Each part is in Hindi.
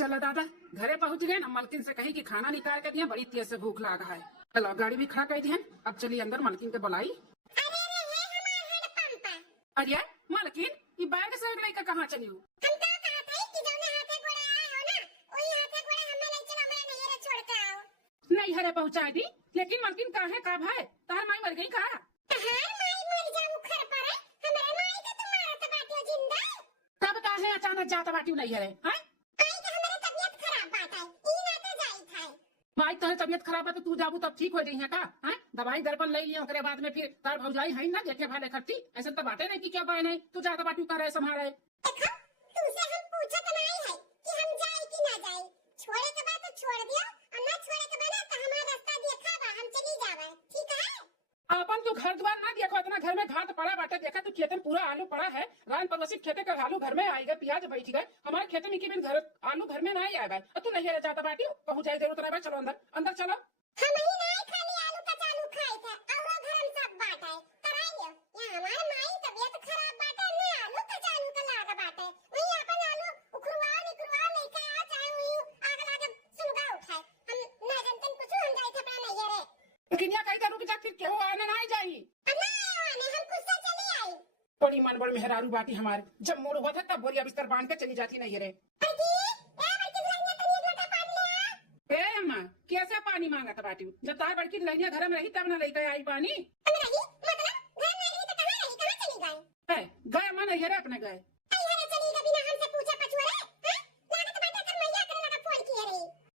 चलो दादा घरे पहुंच गए ना। मलकिन से कही कि खाना निकाल के दिया, बड़ी तेज से भूख लगा है। चलो गाड़ी भी खड़ा कर दिया। अब चलिए अंदर, मलकिन के बुलाई। अरे मलकिन ये बैग से लेकर कहाँ चली हूँ? नहीं हरे पहुँचा दी, लेकिन मलकिन काहे का भाई तार माई मर गई का? तब काहे अचानक जाता बाटी नहीं हरे? माई तोहर तबियत खराब है तो तू जाबू तब ठीक हो जाई है का? हैं दवाई दर्पण ले लिया, ओकरे बाद में फिर तार भौजाई है ना देखे भाले खट्टी ऐसे तो बाटे नहीं कि क्या बाय नहीं तू जाता बाटी कर रहे संभाले। तुमसे हम पूछत नहीं है कि हम जाए कि ना जाए। छोड़े के बाद तो छोड़ दियो और ना छोड़े के बाद तो हमारा रास्ता देखा बा, हम चली जावे। ठीक है अपन तू घर द्वार ना देखो, इतना घर में घाट पड़ा बाटे। देखा तू खेत में पूरा आलू पड़ा है, रान परवसित खेते का आलू घर में आई गए, प्याज बैठ गए। हमारे खेत में की घर आलू घर में नहीं आएगा। तू नहीं जाता बाटी पहुंच जाए जरूरत नहीं। चलो अंदर अंदर चलो। हम ही नहीं खाली आलू का चालू खाए थे और घर हम सब बांटे कराइयो। ये हमारे माई तबियत खराब बाटे ने आलू का चालू का लागा बाटे। वही अपन आलू उखरवा लेके आ चाहे वही आग लागे सुनगा उठाए। हम ना जानते कुछ हम जाए थे अपना नहीं रे। लेकिन यहाँ कहीं रुक जा, फिर क्यों आने नहीं जाई? हम खुद से चली आई। बड़ी मन बड़ मेहरारू बाटी हमारे, जब मूड हुआ था तब बोरिया बिस्तर बांध के चली जाती नहीं रे। ए अम्मा कैसे पानी मांगा था बाटी? जब तार बड़की लड़कियां घर में रही तब ना लेकर आई पानी। गए अम्मा नहीं है अपने गए।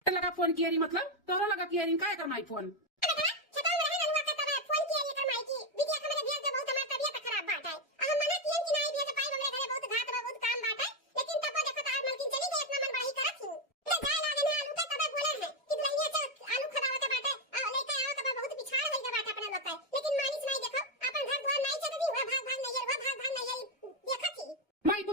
लगा फोन किया मतलब तोरो लगा किया का कर माई फोन।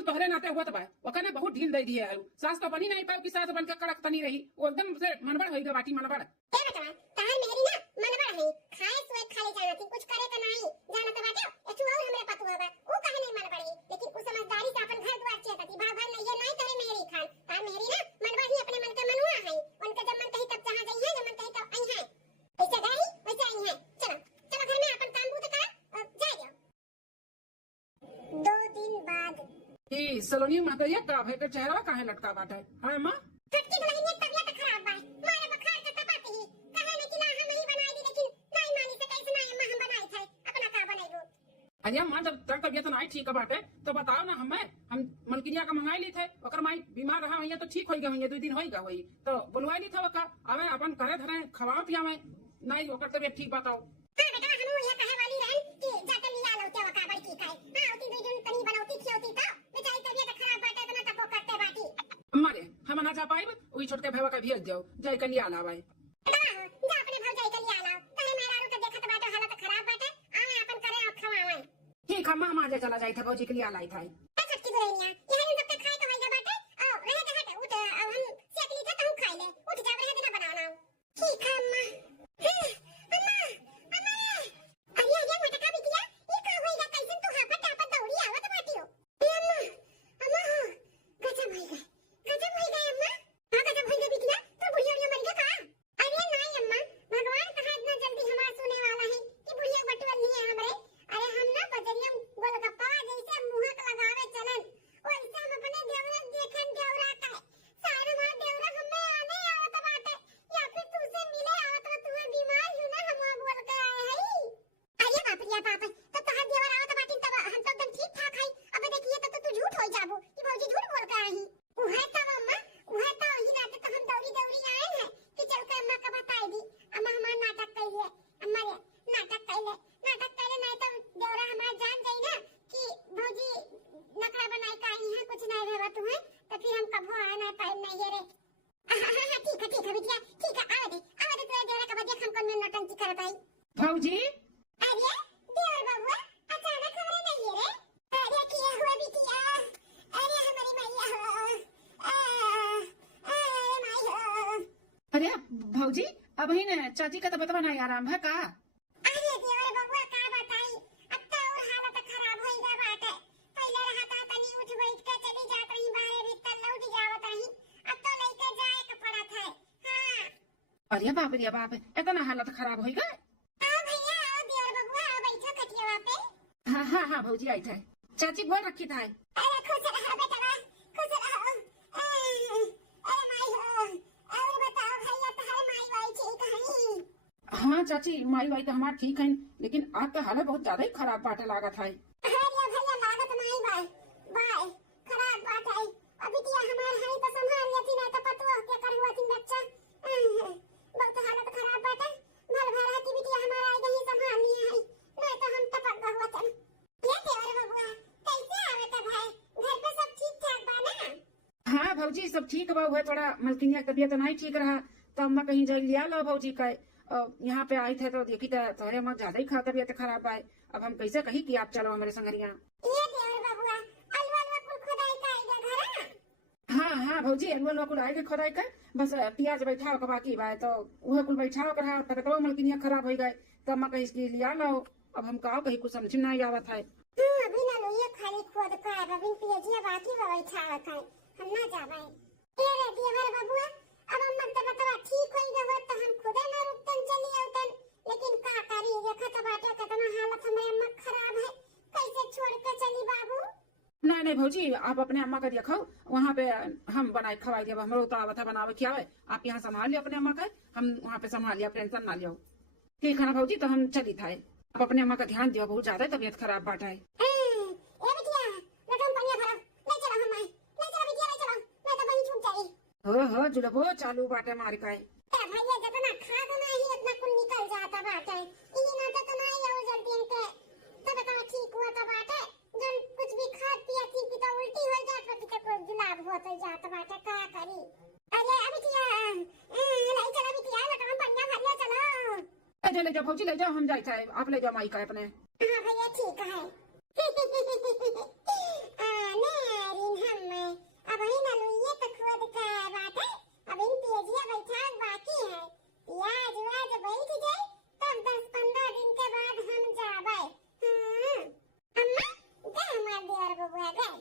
तोहरे नाते हुआ तो ओकने बहुत ढील दे दिए आलू। सास तो बनी नहीं पाई कि सास बन के कड़क तनी रही, वो एकदम से मनबड़ होई गई बाटी मनबड़। ए बेटा तार मेरी ना मनबड़ है, खाए सोए खाली जाना थी, कुछ करे तो नहीं जाना तो बाटे। एचु और हमरे पतु होगा वो कहे नहीं मनबड़ है, लेकिन उस समझदारी से अपन घर द्वार चेता थी। भाग भाग नहीं ये नहीं करे मेरी खान। तार मेरी ना मनबड़ ही अपने मन के मनुआ है। उनका जब मन कही तब जहां गई है, जब मन कही तब आई है। ऐसे गई वैसे आई है। चलो चलो घर में अपन काम बूत करा और जा जाओ। 2 दिन बाद सलोनी माता ये का भाई का चेहरा काहे लटका बाटे? हां मां छटकी दुल्हनिया तबियत खराब बा, मारे बुखार के तपाती ही कहे न कि ना हम ही बनाई दी, लेकिन नहीं मानी से कैसे नहीं अम्मा हम बनाई थे अपना का बनाईबो। अरे मां जब तक तबियत नहीं ठीक बाटे तो बताओ ना। हम मनकिनिया का मंगाई ली थे, ओकर माई बीमार रहा है तो ठीक होई गई है, 2 दिन होई गई वही तो बुलवाई ली था। ओका आवे अपन करे धरे खवाओ पियावे नहीं ओकर तबियत ठीक बताओ। हां बेटा हम ये कहे वाली रहन कि जाके लिया लो के ओका बड़की खाए। हां उती 2 दिन तनी बनौती खियोती तो बेचारी तबियत खराब बाटे तो ना तको करते बाटी। मारे हम ना जा पाई, वही छोटके भैया का भेज दो जाय के लिया लावे। जा अपने भौजाई के लिया लाओ, तने मेरा रुक देखत बाटे हालत खराब बाटे। आवे अपन करे और खवावे। ठीक है मां माजे चला जाई था भौजी के लिया लाई था। छटकी दुल्हनिया ये हम सबके खाए तो होई बाटे और रहे तो हट उठ हम सेक ली था तो खाई ले। उठ जा रहे देना बनाना। ठीक है अम्मा। अम्मा अम्मा अरे ये मटका भी दिया ये का होईगा कैसन तू हापट टापट दौड़ी आवत बाटी हो। अम्मा अम्मा हो गजब होई गए अम्मा। हां गजब होई गए बिटिया, तो बुढ़िया मर गया का? अरे नहीं अम्मा, भगवान कहा इतना जल्दी हमारा सुने वाला है कि बुढ़िया बटवल नहीं है हमरे। अरे हम ना बजरिया गोलगप्पा जैसे मुंह के लगावे चलन और इससे हम अपने देवरा देखन देवरा का है सारे हमारे देवरा हमें आने आवत बाटे या फिर तुझसे मिले आवत तो तुम्हें बीमार हूं ना हम बोल के आए हैं। अरे बाप रे बाप, तो तोहर देवर आवत बाटी तब हम तो एकदम ठीक ठाक है। अब देखिए तो तू झूठ हो जाबो कि भौजी झूठ बोल के आई। उहे तब अम्मा उहे तो ही रात तो हम दौड़ी दौड़ी आए हैं कि चल के अम्मा का बताई दी। अम्मा हमारा नाटक कइले, अम्मा रे नाटक कइले नहीं तो देवरा हमारा जान जाई ना कि भौजी नखरा बनाई का आई है कुछ नहीं रहबा तुम्हें तो फिर हम कभो आ ना पाए नहीं रे। हां ठीक है बिटिया ठीक है आवे दे तेरे देवरा का बदिया हम कौन में नौटंकी करत आई। भौजी अरे देवर बाबू अचानक खबर नहीं रे। अरे किया हुआ बिटिया, अरे हमारी मैया हो अरे माई हो। अरे भौजी अब ही न चाची का तबियत नहीं आराम है का? अरे देवर बाबू का बताई अब तो और हालत खराब होई गई बाटे। पहले रहता तनी उठ बैठ के चली जात रही बाहर भीतर लौट जावत रही, अब तो लइके अरे बाप इतना हालत खराब हो गए। आओ भैया आओ दियोर बबुआ आओ बैठो खटिया पे। हाँ भौजी आई थे। चाची बोल रखी था। अरे खुश रहो बेटा खुश रहो। अरे माई हो और बताओ भैया तुम्हारे माई वाई ठीक है? हाँ चाची माई वाई तो हमार ठीक है, लेकिन आपका हालत बहुत ज्यादा ही खराब बाटे लागत है। अरे भैया लागत नहीं बाय बाय खराब बात है। अभी तो हमार है तो संभाल लेती नहीं तो पतुआ के करवा तीन बच्चा। बहुत हालत खराब बात है। भल भरा की बिटिया हमार आई नहीं संभाल लिए है नहीं तो हम टपक गए होतन। ये देवर बबुआ कैसे आवे त भाई घर पे सब ठीक ठाक बा ना? हाँ भौजी सब ठीक बा, हुआ थोड़ा मलकिनिया की तबीयत नहीं ठीक रहा तो अम्मा कहीं जाए लिया लो भौजी का। यहाँ पे आए थे तो देखी तोहरे अम्मा ज्यादा ही तबीयत खराब है। अब हम कैसे कही कि आप चलो हमारे संगरिया। ये देवर बबुआ अलवा कुल खुदाई का आइगा घर। हाँ भौजी अलवा कुल आए के खोदाई का बस प्याज बैठा के बाकी बा तो वह कुल बैठा कर रहा पकड़ो मलकिनिया खराब हो गए तो अम्मा कही कि लिया लो। अब हम कहा कहीं कुछ समझ नहीं आवत है। अभी ना लोये खाली खुद का है अभी पियजिया बाकी बैठा रखा है हम ना जावे। ये रे देवर बबुआ अब हम मन तो बतवा ठीक होई गए तो हम खुदे ना रुकतन चली आवतन लेकिन का करी देखा तो बाटे कितना हालत हमें अम्मा खराब है कैसे छोड़ के चली बाबू। नहीं भौजी आप अपने अम्मा का देखो वहाँ पे हम बनाए खवाई दिया हमारे उतावत है बनावे खियावे। आप यहाँ संभाल लियो अपने अम्मा का, हम वहाँ पे संभाल लिया टेंशन ना लियो। ठीक है ना भौजी तो हम चली था। आप अपने अम्मा का ध्यान दियो बहुत ज्यादा तबीयत खराब बाटा है। ए बिटिया रकम पनिया भरो ले चलो हम ले चलो बिटिया ले चलो मैं तो वहीं छूट जाई। हो जुलबो चालू बाटे मार का ए भैया जितना खा दो ना ही इतना कुल निकल जाता बाटे इही ना तो नहीं आओ जल्दी इनके तब तो ठीक हुआ था बाटे जब कुछ भी खा पिया थी कि तो उल्टी हो जात पति के कोई जुलाब हो तो जात बाटे का करी। अरे अभी बिटिया ले चलो बिटिया रकम पनिया भर चलो। ले जाओ भौजी ले जाओ हम जाए थे आप ले जाओ माई का अपने। हाँ भैया ठीक है। अब ही ना लुइये तो खुद का बात है अब इन पियजिया बैठा बाकी है प्याज व्याज बैठ जाए तब 10-15 दिन के बाद हम जावे। अम्मा गए हमारे देवर बबुआ गए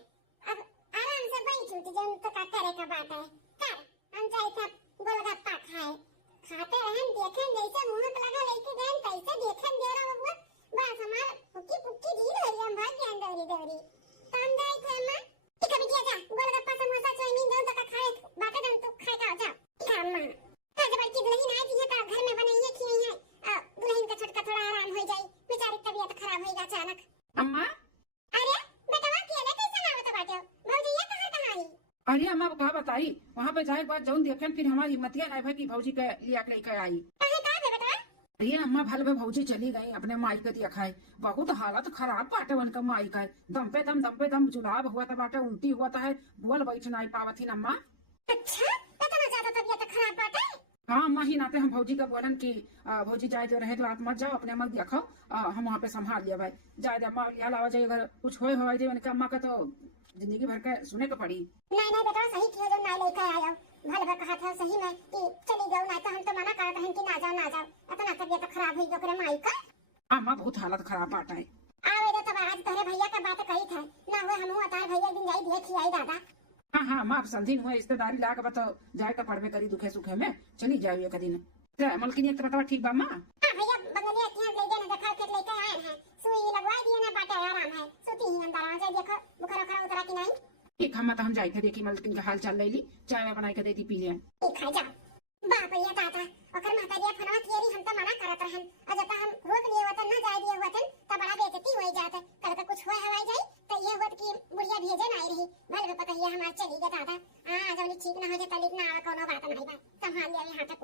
अब आराम से बैठ उठ जब तो का करे का बात है कर हम जाए था गोलगप्पा खाए खाते रहन देखें जैसे मुंह पे लगा लेके गए पैसे देखें देवरा बबुआ बस हमार पुक्की पुक्की दी रही हम भाग गए दौरी तो हम गए थे अम्मा ठीक है बिटिया जा गोलगप्पा समोसा चाउमीन जो तक खाए बाटे दम तो खाए का जा ठीक है अम्मा। आज बड़की दुल्हन आई थी तो घर में बनाइए खिलाई है दुल्हन का छोटका थोड़ा आराम हो जाए बेचारी तबीयत खराब होएगा अचानक। अम्मा अरे बेटा अकेले कैसे ना बता बाटे भौजी ये कहां आई? अरे अम्मा कहा बताई वहाँ पे जाए बाद जौन देखे फिर हमारी हिम्मतिया नहीं भाई की भौजी के लिया लेके आई। अरे अम्मा भल में भौजी चली गई अपने माई के दिया खाए बहुत हालत खराब बाटे उनका माई का दम पे दम जुलाब हुआ था बाटे उल्टी हुआ था है बोल बैठ नहीं पावत थी अम्मा। अच्छा इतना ज्यादा तबीयत खराब बाटे? हाँ अम्मा ही नाते हम भौजी का बोलन की भौजी जाए जो रहे तो आप मत जाओ अपने अम्मा देखो हम वहाँ पे संभाल लिया भाई जाए अम्मा लिया लावा जाए अगर कुछ हो जाए उनके अम्मा का तो जिंदगी भर का सुने को पड़ी। नहीं बेटा सही किया जो ना लेकर आया भल भर कहा था सही में कि चली जाओ ना तो हम तो मना करते हैं कि ना जाओ इतना तबीयत खराब हुई ओकरे माई का। अम्मा बहुत हालत खराब बाटा है। आवे तो तब आज तोरे भैया का बात कही था ना हुए हम तार भैया दिन जाई दिए खियाई दादा। हाँ अम्मा समझी हुए रिश्तेदारी ला के बताओ जाए तो पड़वे करी दुखे सुखे में चली जाओ एक दिन मलकिनी एक बताओ ठीक बा अम्मा। हां भैया बंगलिया के ले देना देखा के लेके आए हैं सुई लगवा दिए ना बाटे आराम है सोती ही अंदर आ जाए देखो बुखार खरा उतरा कि नहीं। ठीक हम तो हम जाए थे देखी मलकिन का हाल चाल ले ली चाय बना के दे दी पी लिया। ठीक है जा बाप ये दादा ओकर माता जी फनवा कियरी हम तो मना करत रहन अजता हम रोक लिए वतन ना जाए दिए वतन त बड़ा बेइज्जती होई जात कल का कुछ होय हवाई जाई त ये होत की बुढ़िया भेजे ना रही भले में पता ये हमार चली गए दादा हां जब ठीक ना हो जाए तलिक ना कोनो बात नहीं बा संभाल लिया यहां तक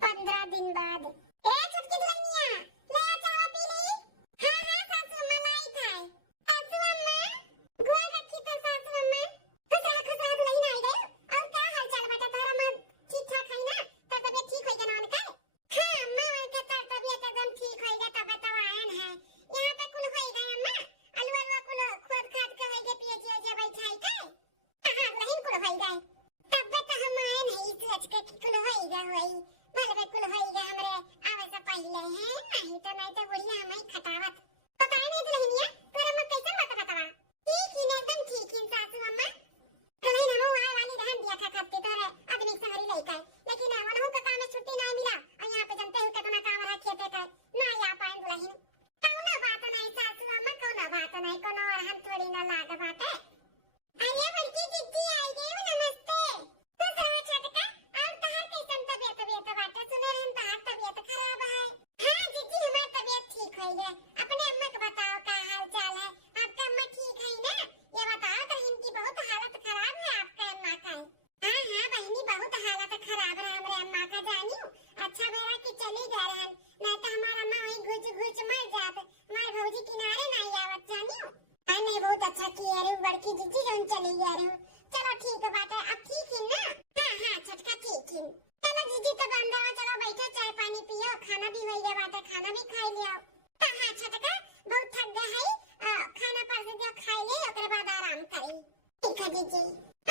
15 दिन बाद ए छुटकी दुल्हनिया ले आ चाय पी ली। हां सासू मलाई खाए सासू अम्मा गोल रखी तो सासू अम्मा खुशा दुल्हन आई गई और क्या हाल चाल बेटा तोरा मां ठीक ठाक है ना तर तबीयत ठीक होई ना उनका? हां अम्मा उनका तर तबीयत एकदम ठीक होई गई तब तो आयन है यहां पे कुल होई गई अम्मा अलवा कुल खुद खाद के होई गई पिए जे बैठाई के हां दुल्हन कुल होई गई तब तो हम आयन है सोच के कुल होई गई होई भले कुल होई गई हमरे आवे से पहले है नहीं तो बुढ़िया हमें खटावत पता नहीं दुल्हनिया तोरा मां कैसे बात बतावा ठीक ही एकदम ठीक ही सासू अम्मा दुल्हन हम आए वाली रहन दिया था खत्ते तोरे आदमी संगरी लई का लेकिन वनहु का काम में छुट्टी ना मिला खाई लियो कहां छटका बहुत थक गए है खाना पर से खाई ले ओकर बाद आराम करी ठीक है जीजी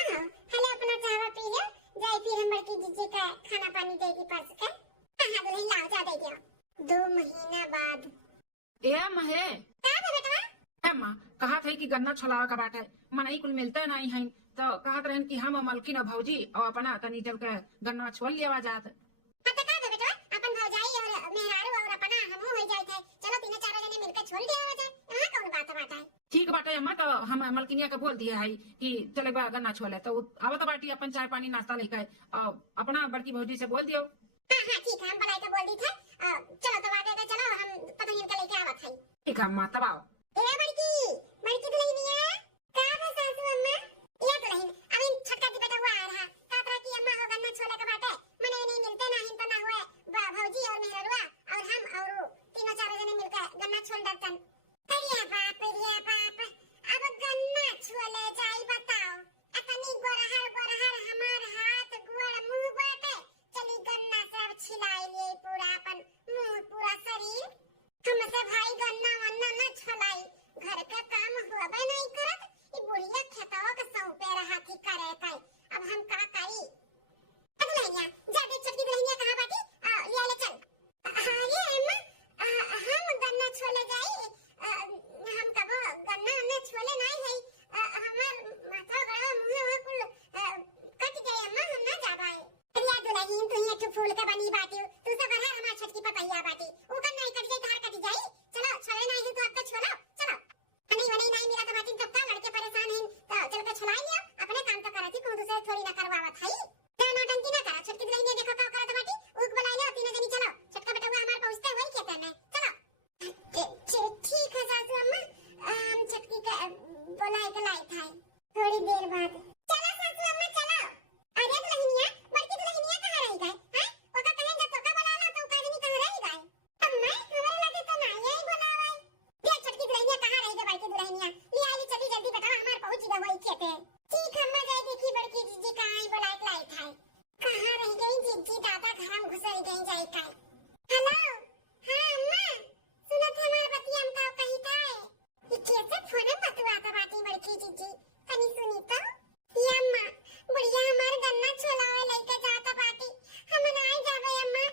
आओ हेलो अपना चावा पी लो जाई फिर हम बड़की जीजी का खाना पानी देगी परस के कहां दुल्हन लाओ जा दे दियो 2 महीना बाद ए महे का बेटा ए मां कहा थे कि गन्ना छोलावा का बाटे मनई कुल मिलते नहीं है तो कहत रहन कि हम मलकिन और भौजी और अपना तनी जल के गन्ना छोल लेवा जात पता का बेटा अपन भौजाई और मेहरारू और अपना हमहु हो जाई थे चलो तीन चार जने मिलकर छोल देवा जाए वहां कौन बात बाटा है ठीक बाटे अम्मा तो हम मलकिनिया के बोल दिए है कि चले बा गन्ना छोले तो आवत बाटी अपन चाय पानी नाश्ता लेकर और अपना बड़की भौजी से बोल दियो हां ठीक है हम बलाई के बोल दी थे चलो तो आगे चलो हम पता नहीं लेके आवत है ठीक है अम्मा तब आओ ए बड़की दुल्हनिया का है सासू अम्मा ये दुल्हन अभी छटका की बेटा हुआ आ रहा कातरा की अम्मा हो गन्ना छोले का बाटे मने नहीं मिलते नहीं तो ना हुए भौजी और मेहरुआ और हम और तीनों चारों जने मिलकर गन्ना छोल दर्तन अरे बाप अब गन्ना छोले जाई बताओ अपनी गोरहर हमार हाथ गोड़ मुंह बाटे चली गन्ना सब छिलाई ले पूरा अपन मुंह पूरा शरीर हमसे भाई गन्ना वन्ना न छोलाई घर का काम होबे नहीं करत ई बुढ़िया खेतवा के सौंपे रहा थी करे पाई अब हम का करी दुल्हनिया जा देख छोटी दुल्हनिया कहां बाटी ले ले चल अरे अम्मा हम गन्ना छोले जाई हम कब गन्ना ने छोले नहीं है हमार माथा गड़ा मुंह हो कुल कट गए अम्मा हम ना जा पाए अरे दुल्हन तू ये फूल के बनी बाटी तू सब हर हमार छटकी पतैया बाटी ऊ का नहीं कट जाई धार कट जाई चलो छोले नहीं है तो आपका छोलो चलो नहीं मेरा तो बाटी तब का लड़के परेशान हैं तो चल के छुलाई लियो अपने काम तो करती को दूसरे थोड़ी ना करवावत है तो नौटंकी ना करा छटकी दुल्हन ने देखो का करत बाटी ऊक बुला लियो तीनों जनी चलो छटका बेटा हुआ हमार पहुंचते वही खेत में चलो ठीक है सासू अम्मा हम छटकी का बुलाई के लाई था थोड़ी देर बाद चलो सासू अम्मा चलो अरे दुल्हनिया बड़की दुल्हनिया कहां रही गए हैं ओका कहे जब तोका बुला लो तो काजनी कहां रही गए अम्मा हमारे लगे तो ना यही बुलावे ये छटकी दुल्हनिया कहां रही गए बड़की दुल्हनिया ले आली चली जल्दी बेटा हमार पहुंच गए वही खेत है ठीक अम्मा जाई देखी बड़की जीजी कहां ही बुलाई के लाई था कहां रह गई जीजी दादा घर में घुस गई जाई का हेलो हां अम्मा सुनत हमार बतिया हम का कही था ये कैसे फोन बतवा था बाटी बड़की जीजी कनी सुनी तो ये अम्मा बुढ़िया हमार गन्ना छोलावे लेके जाता बाटी हम ना आई जावे अम्मा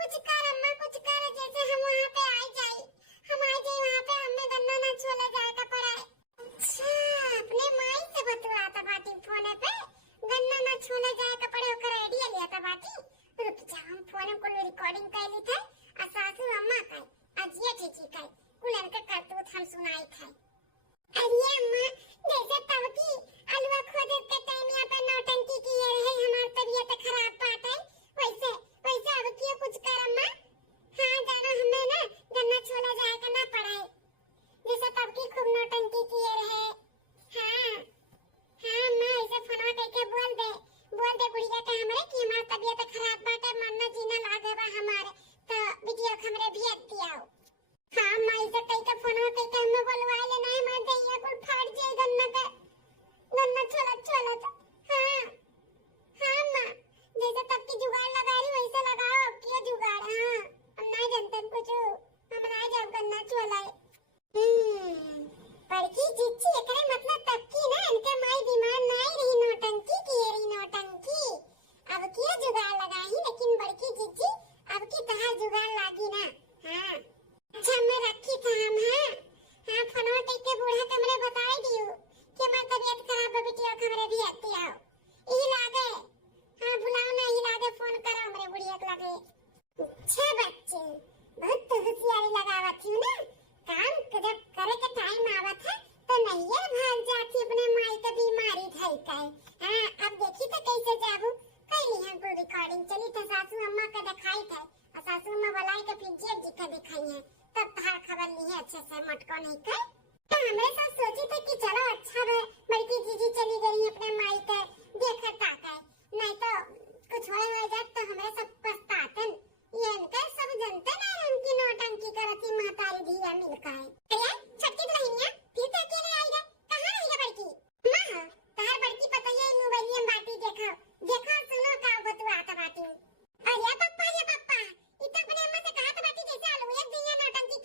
कुछ कर अम्मा कुछ कर जैसे हम वहां पे आई जाई हम आई जाई वहां पे हमें गन्ना ना छोला जाए का पड़ा अच्छा अपने माई से बतवा था बाटी फोन पे गन्ना ना छोला जाए का पड़े ओकर आईडिया लिया था बाटी रुक जा हम फोन को रिकॉर्डिंग कर ली थे आ सासू अम्मा का अजिया जीजी का कुलन के करतूत हम सुनाई थे अरे अम्मा जैसे तब की अलवा खोदे के टाइम यहाँ पे नौटंकी की ये रहे हमार तबीयत खराब पाता है वैसे वैसे अब क्यों कुछ कर अम्मा हाँ जानो हमें ना गन्ना छोला जाए का ना पड़ा है जैसे तब की खूब नौटंकी की ये रहे हाँ हाँ अम्मा ऐसे फोनवा करके बोल दे बुढ़िया के हमरे कि हमार तबीयत खराब बाटे मन न जीना लागे बा हमारे तो वीडियो हमरे भेज दिया हाँ माई से कई का फोन होते के हमें बोलवाए ले नहीं मैं दैया कुल फाड़ जाए गन्ना छोला तो हाँ माँ जैसे तब की जुगाड़ लगा रही वैसे लगाओ अब क्यों जुगाड़ हाँ हम नहीं जानते कुछ हम ना जब गन्ना छोला पड़की जीजी एकरे मतलब तब की ना इनके माई बीमार नहीं रही नौटंकी की रही नौटंकी अब क्यों जुगाड़ लगाई लेकिन बड़की जीजी अब की तरह जुगाड़ लागी ना हाँ अच्छा मैं रखी था हम हाँ फोन के बूढ़ा कमरे बताए दियो कि मैं तबीयत खराब है बेटी और कमरे भी आती आओ ई लागे हाँ बुलाओ ना ई लागे फोन करो हमरे बुढ़िया के लागे छह बच्चे बहुत तो होशियारी लगावत थी ना काम जब करे के टाइम आवत है तो नहीं ये भाग जाती अपने माई के बीमारी थई काई हाँ अब देखी तो कैसे जाबू कैली हम को रिकॉर्डिंग चली तो सासू अम्मा का दिखाई था और सासू अम्मा बुलाई के फिर जेब जी का दिखाई है तब तार खबर नहीं है अच्छे से मटको नहीं कर तो हमरे सब सोची थे कि चलो अच्छा है बड़की जीजी चली गई अपने माई के देखा ताका नहीं तो कुछ हो जाए तो हमरे सब पछतातन ये इनके सब जनते ना उनकी नौटंकी करती महतारी धीया मिलका है अरे छटकी दुल्हनिया फिर तो अकेले आई गए कहां रही है बड़की मां तार बड़की पता है मोबाइल में बाती देखो सुनो का बतवा आता बाती अरे पप्पा ये तो अपने अम्मा से कहा था बाती जैसे अलग एक दिन नौटंकी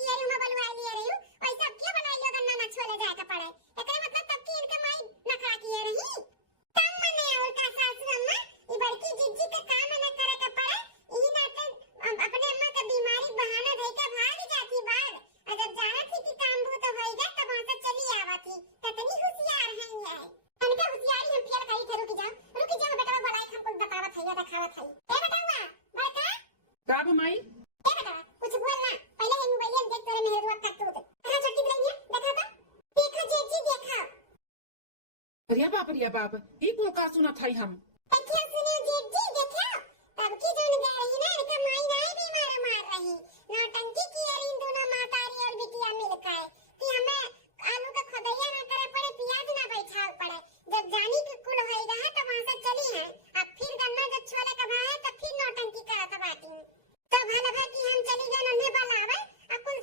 अरे बाप ई को का सुना था हम। तकिया सुनियो जेठ जी देखो तब की जोन गई रही ना इनका माई नाई भी मार रही नौटंकी की रही दोनों मातारी और बिटिया मिलकर कि हमें आलू का खोदैया ना करे पड़े प्याज ना बैठाव पड़े जब जानी के कुल होई रहा तो वहां से चली है अब फिर गन्ना जब छोले का भाव है तो फिर नौटंकी करत बाटी तो भला भा कि हम चली गए नन्हे बलावे अब कुल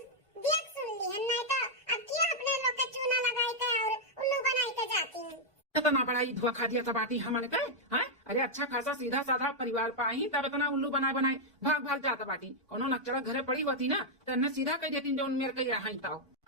देख सुन ली है नहीं तो अब क्यों अपने लोग का चूना लगाई के और उल्लू बनाई के जाती है इतना बड़ा ई धुआ खा दिया तबाटी हमन के हैं। अरे अच्छा खासा सीधा साधा परिवार पाही तब इतना उल्लू बनाए भाग जाता बाटी कोनो नचड़ा घरे पड़ी होती ना तो न सीधा कह देती जो मेरे के यहाँ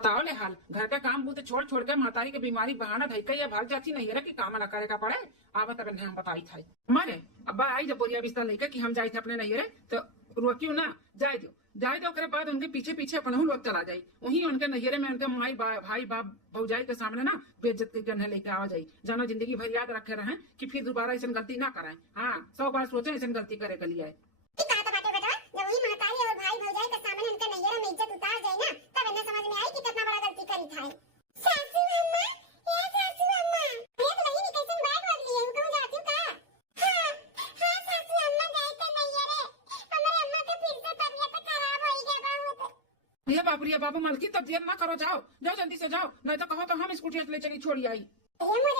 ताओ ले हाल घर का काम बूते छोड़ के मातारी के बीमारी बहाना ढई के भाग जाती नहीं है कि काम न करे का पड़े आवत अब हम बताई था मारे अब आई जब बोरिया बिस्तर लेके कि हम जाए थे अपने नहीं तो रोकियो ना जाए दो के बाद उनके पीछे अपन लोग चला जाये वही उनके नैहरे में उनके माई भाई बाप भौजाई के सामने ना बेइज्जत के गन्हे लेके आ जाये जानो जिंदगी भर याद रखे रहे कि फिर दोबारा ऐसा गलती ना कराए। हाँ 100 बार सोचे ऐसा गलती करे के लिए ये बाबू मलकी तबियत ना करो जाओ जल्दी से जाओ नहीं तो कहो तो हम स्कूटी ले चली छोड़ी आई पहली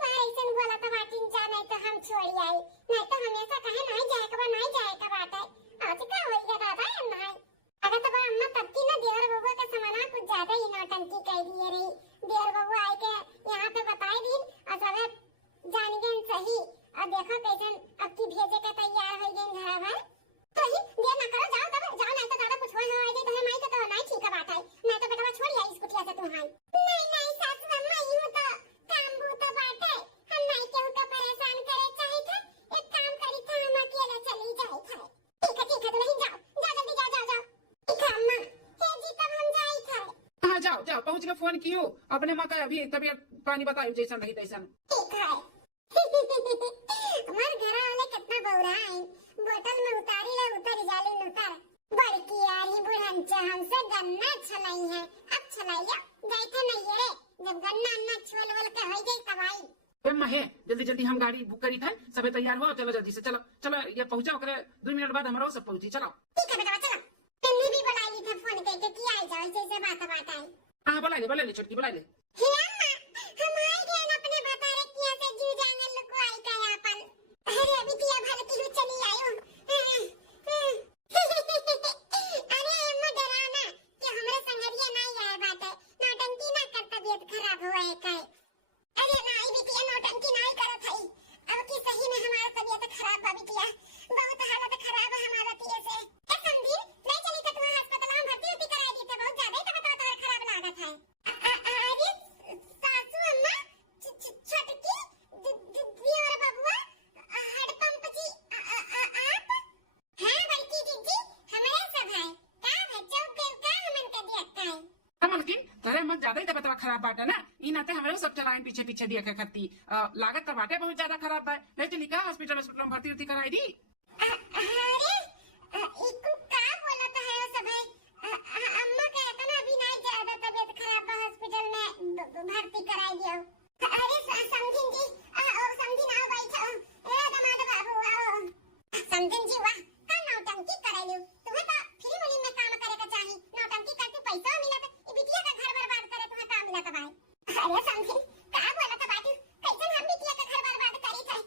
बार ऐसा बोला था बाटिन जा नहीं तो हम छोड़ी आई नहीं तो हमेशा कहे नहीं जाए का बात है आज का हो गया दादा हम नहीं अगर तो अम्मा तब की ना देवर बबुआ का समाना कुछ ज्यादा ही नौटंकी कर दी रही देवर बबुआ आई के यहाँ पे बताई दी और सब जान गए सही और देखो कैसे अब की भेजे के तैयार हो गए घर भर तो ही देर ना करो जाओ नहीं तो दादा कुछ हो जाए तो हम आई तो नहीं ठीक है बात है नहीं तो बेटा छोड़ आई स्कूटी से तुम आई नहीं सासू अम्मा यूं तो काम बूता बात है हम नहीं केहू का परेशान करे चाहे थे एक काम करी था हम अकेले चली जाए थे ठीक है तो नहीं जाओ जल्दी जाओ ठीक है अम्मा हे जी तब हम जाई थे हाँ जाओ पहुँच के फोन कियो अपने माँ का अभी तबियत पानी बतायो जैसा रही तैसा ठीक है हमारे घर वाले कितना बौरा है बोतल में उतारी ले उतर जाली उतर बड़की यारी बुढ़न हमसे गन्ना छलाई है अब छलाइया गई थे नहीं रे जब गन्ना अन्ना छोल वल के हो गई तब आई महे जल्दी हम गाड़ी बुक करी था सबे तैयार हो चलो जल्दी से चलो ये पहुंचाओ करे 2 मिनट बाद हमारा सब पहुंची चलो ठीक है बेटा चलो तुमने भी बुला ली था फोन करके कि आ जाओ जैसे बात आई हाँ बुला ले छोटकी बुला ले हे अम्मा हम आ गए न अपने बता रे किया से जीव जांगल को आई का अपन अरे अभी तिया भर की चली आयो अरे अम्मा डराना कि हमरे संगरिया नहीं आए बात है नौटंकी ना कर तबीयत खराब हुआ है काय अरे नहीं बिटिया नौटंकी नहीं करत हई अब की सही में हमारा तबीयत खराब बा बिटिया बहुत हालत खराब है हमारा तिया से ए समझी ले चली के तुम्हारे अस्पताल में भर्ती कराई दी थे बहुत ज्यादा ही तबीयत खराब लागत है अरे सासू अम्मा छोटकी दियोर बबुआ हड पंप जी आप हां बड़की दीदी हमारे सब है का बच्चों के का हमन के देखता है मलकी तेरे मत ज्यादा ही तबियत खराब बाटे ना इन आते हमारे सब चलाएं पीछे दिया के करती लागत तो बाटे बहुत ज्यादा खराब है ले चली का हॉस्पिटल में भर्ती कराई दी अरे इको का बोलता है सब है अम्मा का इतना भी नहीं ज्यादा तबीयत खराब है हॉस्पिटल में भर्ती कराई दियो अरे समझिन जी समझिन आओ बैठो ए दमाद बाबू आओ समझिन जी वाह का नौटंकी कराइयो तुम्हें तो फ्री मिली में काम करे का चाहिए नौटंकी करके पैसा मिलत ई बिटिया का घर बर्बाद करे तुम्हें काम मिलत भाई अरे समझिन का बोलत बाटू कैसे हम बिटिया का घर बर्बाद करी थे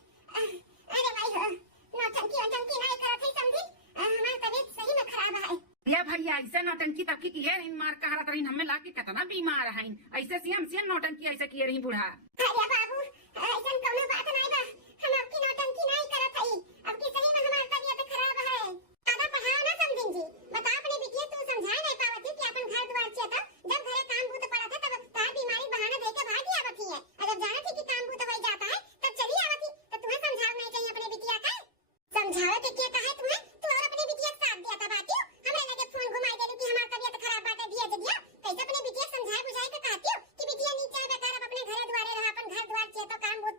अरे भाई हो नौटंकी नहीं करत है समझिन हमारी तबीयत सही में खराब है या भैया ऐसे नौटंकी तब की है इन मार कहा रही हमें लाके कितना बीमार है ऐसे सीएम नौटंकी ऐसे किए रही बूढ़ा अरे बाबू ऐसा कोनो बात नहीं बा हम आपकी नौटंकी नहीं करत हई अब की सही में हमारी तबीयत खराब है आधा पढ़ाओ ना समझिन जी बता अपने बिटिया तू समझा नहीं पावती कि अपन घर द्वार छे तो जब घरे काम बूत पड़ा था तब तार बीमारी बहाना दे के भागी आवती है अगर जाना थी कि काम बूत हो जाता है तब चली आवती तो तुम्हें समझाव नहीं चाहिए अपने बिटिया का समझावे के क्या कहा तुम्हें तू और अपने बिटिया का साथ दिया था बातियो हमें लगे फोन घुमाई देलू कि हमारी तबीयत खराब बाटे दिया कैसे अपने बिटिया समझाए बुझाए के कहती हो कि बिटिया नीचे बेकार अब अपने घरे द्वारे रहा अपन घर द्वार छे तो काम बूत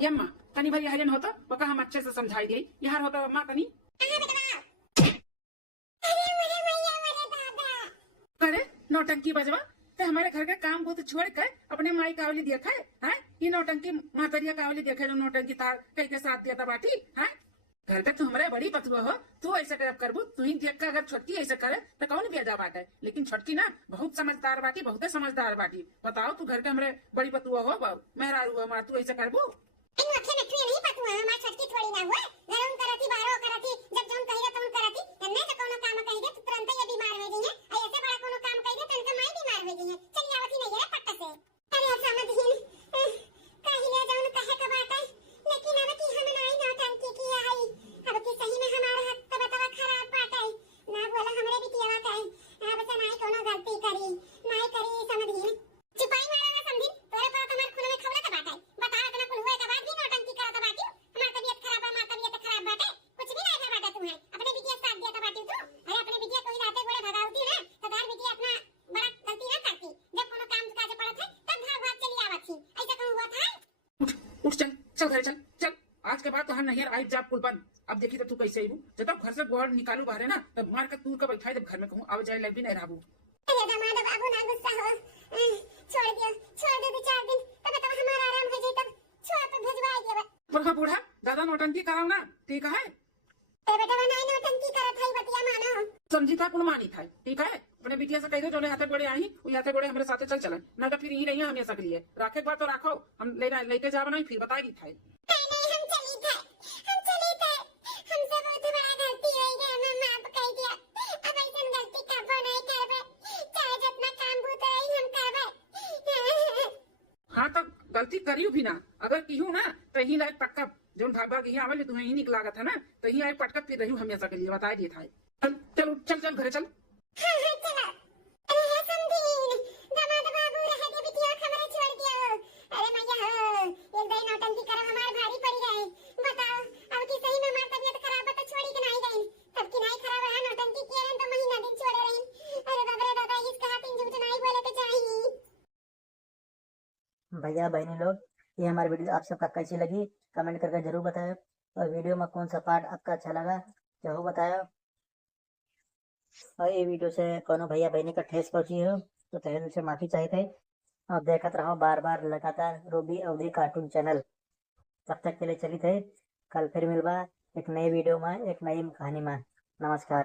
यम्मा तनी भैया हरियन होता बका हम अच्छे से समझाई दी यार होता अम्मा तनी कहाँ बेटा अरे मेरे भैया मेरे दादा करे नौटंकी बजवा ते हमारे घर का काम बहुत छोड़ कर अपने माई कावली देखा है ये नौटंकी मातरिया कावली देखे जो नौटंकी तार कई के साथ दिया था बाटी है घर पे तू हमारे बड़ी पतुआ हो तू ऐसे करबू तू ही देख कर अगर छोटकी ऐसे करे तो कौन बेजा बाटे लेकिन छोटकी ना बहुत समझदार बाटी बहुत समझदार बाटी बताओ तू घर के हमारे बड़ी पतुआ हो मेहरारू हो मार तू ऐसे करबू इन अखे में तू नहीं पतुआ हमार छटकी थोड़ी ना हुआ गरम करती बारो करती जब जोन कहिए तुम करती तन्ने तो कोनो काम कहिए तो तुरंत ही बीमार हो जाइए ऐसे बड़ा कोनो काम कहिए तनका माई बीमार हो जाइए चली आवती नहीं है पट्टा से अरे समझहीन कहिले जौन कहे का बात है लेकिन अब की हम नाई नौटंकी की आई अब की सही में हमारा हाथ तब खराब बात है ना बोला हमरे भी किया बात है अब से नाई कोनो गलती करी नाई करी समझहीन चुपाई मारा ना समझी तोरे पर तुम्हारे खून में खवला का बात है बता इतना कुल हुए के बाद भी नौटंकी करत बाटी हमार तबीयत खराब है हमार तबीयत खराब बाटे कुछ भी नहीं बाटे तुम्हें अपने बिटिया साथ दिया था बाटी तू अरे अपने बिटिया कोई राते गोड़े भगावती ना तो घर बिटिया अपना बड़ा गलती ना करती जब कोनो काम काज पड़त है तब भाग भाग चली आवत थी ऐसा कहूं हुआ था उठ चल चल घर चल आज के बाद तो हम नहीं आई जाब कुलपन अब देखी तो तू कैसे आई जब तक घर से गोड़ निकालू बाहर ना तब मार कर तू का बैठा जब घर में कहूँ अब जाए लग भी नहीं रहू अरे दामाद बाबू ना गुस्सा हो छोड़ दो 2-4 दिन तब तो हमारा आराम हो जाए तब छोड़ पे भेजवा दिया बूढ़ा बूढ़ा दादा नौटंकी कराओ ना ठीक है ए बेटा बनाई नौटंकी करत है बतिया मानो समझी था कुल मानी था ठीक है अपने बिटिया से कह दो जो हाथे गोड़े आई वो हाथे गोड़े हमारे साथे चल चलन ना तो फिर यही रही हमेशा के लिए राखे के बाद तो राखो हम लेके जाओ नहीं फिर बताएगी था नहीं हम चली थे हमसे बहुत बड़ा गलती हो गई मैं माफ कर दिया अब ऐसा गलती करबो नहीं करबे चाहे जितना काम भूत है हम करबे हाँ तो गलती करियो भी ना अगर की ना तो ही लायक पक्का जो भाग भाग यहाँ आवे तुम्हें ही निक लागत है ना तो ही लायक पटका फिर रही हमेशा के लिए बता दिए था चल चल चल घरे चल हाँ चला अरे समझीन दामाद बाबू रह दे बिटिया खबर छोड़ दिया अरे मैया हो एक दिन नौटंकी करो हमार भारी पड़ गए बताओ अब की सही में हमार तबीयत खराब है तो छोड़ी के नहीं गई तब की नहीं खराब है नौटंकी किए रहे तो महीना दिन छोड़े रही अरे बाप रे दादा इसका हाथ इंजू नहीं बोले तो चाहिए भैया बहनी लोग ये हमारी वीडियो आप सबका कैसी लगी कमेंट करके जरूर बताएं और वीडियो में कौन सा पार्ट आपका अच्छा लगा जरूर बताएं और ये वीडियो से कोनो भैया बहनी का ठेस पहुंची हो तो तहे दिल से माफी चाहिए थे आप देखते रहो बार बार लगातार रूबी अवधि कार्टून चैनल तब तक के लिए चली थे कल फिर मिलवा एक नई वीडियो में एक नई कहानी में नमस्कार।